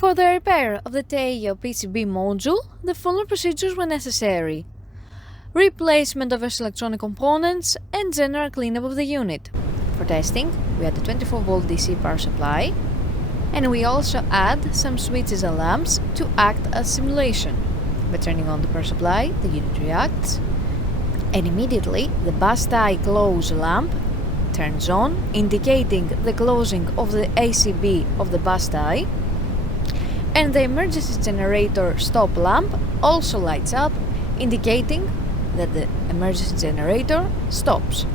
For the repair of the Taiyo PCB module, the following procedures were necessary: replacement of electronic components and general cleanup of the unit. For testing, we had a 24-volt DC power supply, and we also add some switches and lamps to act as simulation. By turning on the power supply, the unit reacts, and immediately the bus tie close lamp turns on, indicating the closing of the ACB of the bus tie, and the emergency generator stop lamp also lights up, indicating that the emergency generator stops.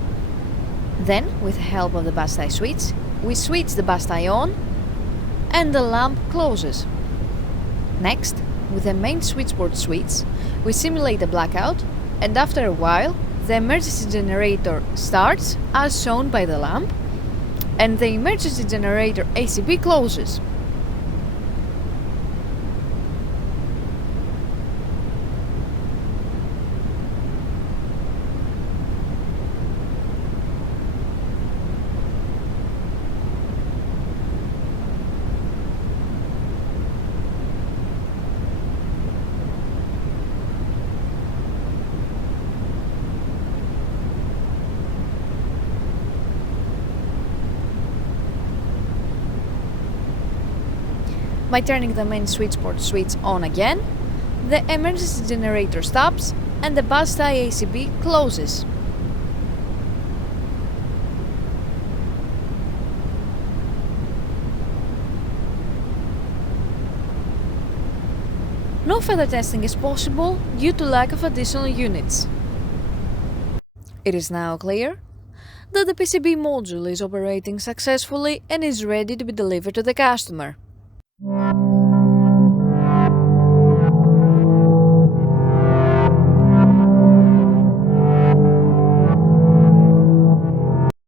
Then, with the help of the bus tie switch, we switch the bus tie on and the lamp closes. Next, with the main switchboard switch, we simulate a blackout, and after a while, the emergency generator starts as shown by the lamp, and the emergency generator ACB closes. By turning the main switchboard switch on again, the emergency generator stops and the bus tie ACB closes. No further testing is possible due to lack of additional units. It is now clear that the PCB module is operating successfully and is ready to be delivered to the customer.